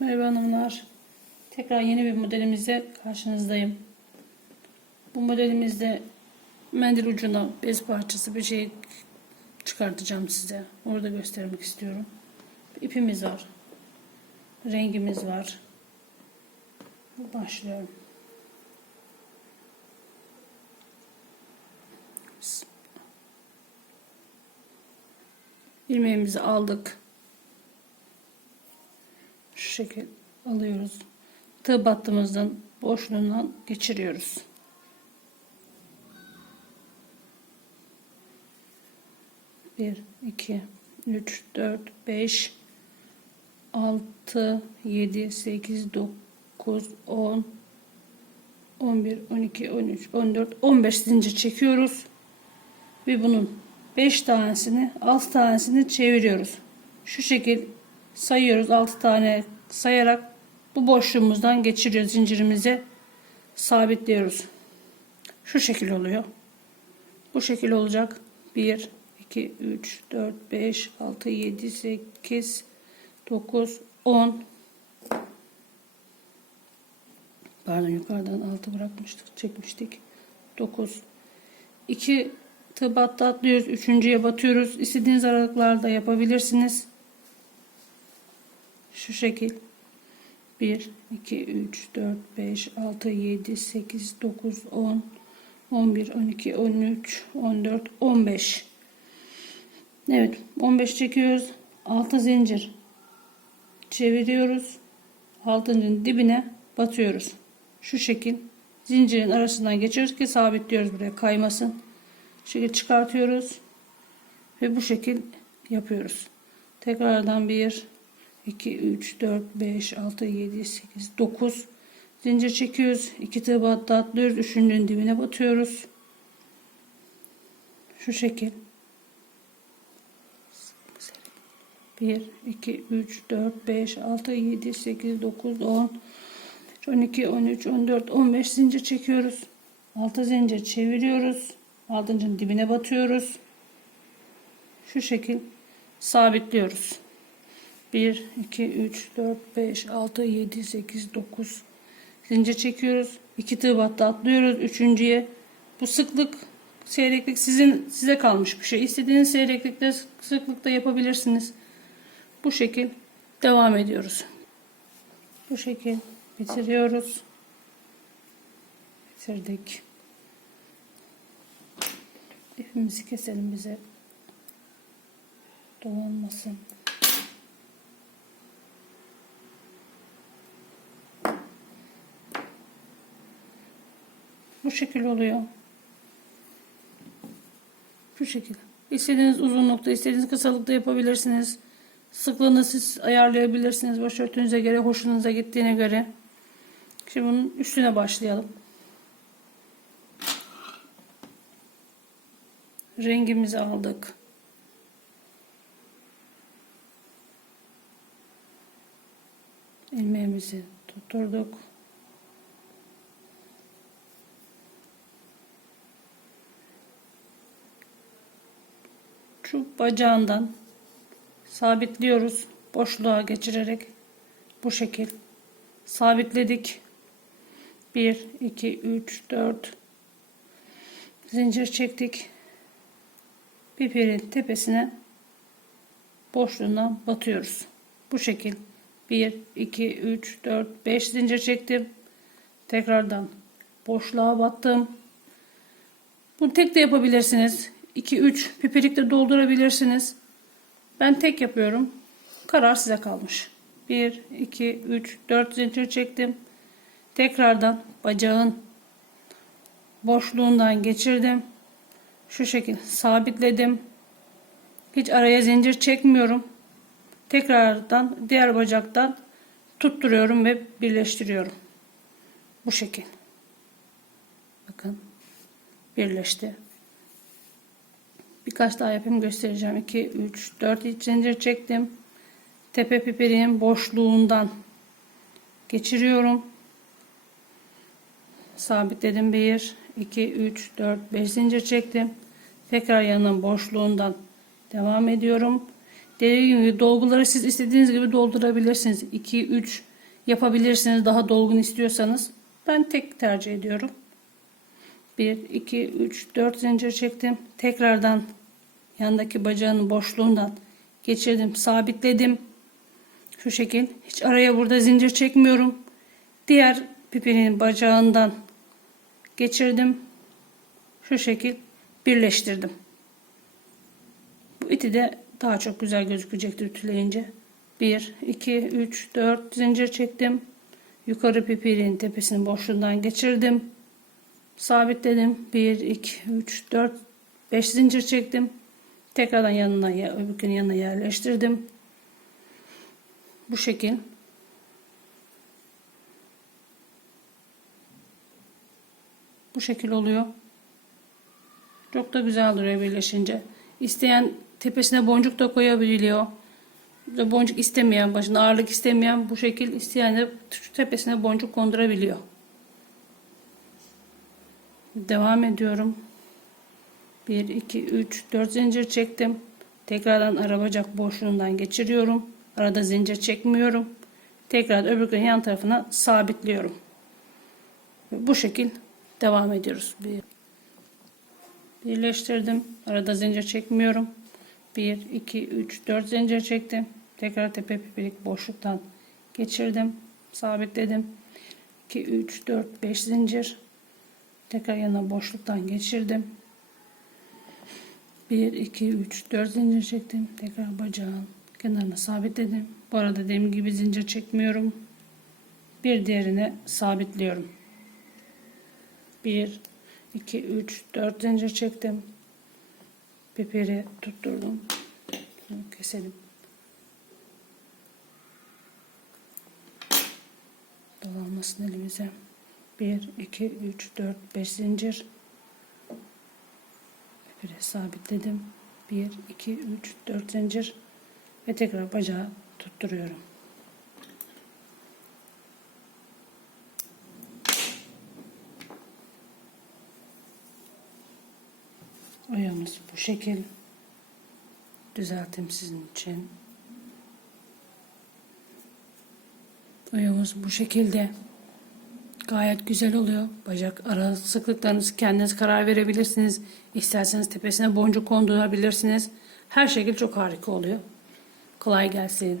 Merhaba hanımlar. Tekrar yeni bir modelimizle karşınızdayım. Bu modelimizde mendil ucuna bez parçası bir şey çıkartacağım size. Orada göstermek istiyorum. İpimiz var. Rengimiz var. Başlıyorum. İlmeğimizi aldık. Şekil alıyoruz. Tığ battığımızdan boşluğundan geçiriyoruz. Bir, iki, üç, dört, beş, altı, yedi, sekiz, dokuz, on, on bir, on iki, on üç, on dört, on beş zincir çekiyoruz. Ve bunun 5 tanesini 6 tanesini çeviriyoruz. Şu şekil sayıyoruz 6 tane sayarak bu boşluğumuzdan geçiriyoruz zincirimize sabitliyoruz. Şu şekil oluyor. Bu şekil olacak. 1 2 3 4 5 6 7 8 9 10 Pardon yukarıdan 6 bırakmıştık, çekmiştik. 9 2 tığ battı atlıyoruz. Üçüncüye batıyoruz. İstediğiniz aralıklarda yapabilirsiniz. Şu şekil. 1, 2, 3, 4, 5, 6, 7, 8, 9, 10, 11, 12, 13, 14, 15. Evet 15 çekiyoruz. 6 zincir çeviriyoruz. Altıncının dibine batıyoruz. Şu şekil zincirin arasından geçiyoruz ki sabitliyoruz buraya kaymasın. Şekil çıkartıyoruz ve bu şekil yapıyoruz. Tekrardan 1 2 3 4 5 6 7 8 9 zincir çekiyoruz. 2 tığ battı atlıyoruz. Üçüncünün dibine batıyoruz. Şu şekil. 1 2 3 4 5 6 7 8 9 10 12 13 14 15 zincir çekiyoruz. 6 zincir çeviriyoruz. Altıncının dibine batıyoruz. Şu şekil sabitliyoruz. 1, 2, 3, 4, 5, 6, 7, 8, 9 zincir çekiyoruz. 2 tığ battı atlıyoruz. Üçüncüye bu sıklık seyreklik sizin size kalmış bir şey. İstediğiniz seyreklikte sıklıkta yapabilirsiniz. Bu şekil devam ediyoruz. Bu şekil bitiriyoruz. Bitirdik. İpimizi keselim bize dolanmasın. Bu şekil oluyor. Bu şekilde. İstediğiniz uzunlukta, istediğiniz kısalıkta yapabilirsiniz. Sıklığını siz ayarlayabilirsiniz. Başörtünüze göre, hoşunuza gittiğine göre. Şimdi bunun üstüne başlayalım. Rengimizi aldık. ilmeğimizi tutturduk. Şu bacağından sabitliyoruz. Boşluğa geçirerek bu şekil sabitledik. 1 2 3 4 zincir çektik. Pipirin tepesine boşluğuna batıyoruz. Bu şekil 1 2 3 4 5 zincir çektim. Tekrardan boşluğa battım. Bunu tek de yapabilirsiniz. 2 3 pipirik doldurabilirsiniz. Ben tek yapıyorum. Karar size kalmış. 1 2 3 4 zincir çektim. Tekrardan bacağın boşluğundan geçirdim. Şu şekil sabitledim. Hiç araya zincir çekmiyorum. Tekrardan diğer bacaktan tutturuyorum ve birleştiriyorum. Bu şekil. Bakın birleşti. Birkaç daha yapayım göstereceğim. 2, 3, 4 iç zincir çektim. Tepe piperiğin boşluğundan geçiriyorum. Sabitledim. 1, 2, 3, 4, 5 zincir çektim. Tekrar yanın boşluğundan devam ediyorum. Dediğim gibi dolguları siz istediğiniz gibi doldurabilirsiniz. 2, 3 yapabilirsiniz daha dolgun istiyorsanız. Ben tek tercih ediyorum. 1, 2, 3, 4 zincir çektim. Tekrardan yandaki bacağının boşluğundan geçirdim, sabitledim. Şu şekil. Hiç araya burada zincir çekmiyorum. Diğer pipenin bacağından geçirdim. Şu şekil birleştirdim. Bu iti de daha çok güzel gözükecektir ütüleyince. 1, 2, 3, 4 zincir çektim. Yukarı pipirin tepesinin boşluğundan geçirdim. Sabitledim. 1, 2, 3, 4, 5 zincir çektim. Tekrardan yanına, öbürkünün yanına yerleştirdim. Bu şekil. Bu şekil oluyor. Çok da güzel duruyor birleşince. İsteyen tepesine boncuk da koyabiliyor. Boncuk istemeyen, başında ağırlık istemeyen bu şekil isteyen de tepesine boncuk kondurabiliyor. Devam ediyorum. 1, 2, 3, 4 zincir çektim. Tekrardan ara bacak boşluğundan geçiriyorum. Arada zincir çekmiyorum. Tekrar öbür yan tarafına sabitliyorum. Bu şekil devam ediyoruz. Bir, birleştirdim. Arada zincir çekmiyorum. 1, 2, 3, 4 zincir çektim. Tekrar tepe pipilik boşluktan geçirdim. Sabitledim. 2, 3, 4, 5 zincir. Tekrar yana boşluktan geçirdim. 1, 2, 3, 4 zincir çektim. Tekrar bacağın kenarına sabitledim. Bu arada dediğim gibi zincir çekmiyorum. Bir diğerine sabitliyorum. 1, 2, 3, 4 zincir çektim. Piperi tutturdum. Keselim. Dolanmasın elimize. 1, 2, 3, 4, 5 zincir. Sabitledim. 1, 2, 3, 4 zincir. Ve tekrar bacağı tutturuyorum. Oyamız bu şekil. Düzelttim sizin için. Oyamız bu şekilde. Gayet güzel oluyor. Bacak ara sıklıklarınızı kendiniz karar verebilirsiniz. İsterseniz tepesine boncuk kondurabilirsiniz. Her şekil çok harika oluyor. Kolay gelsin.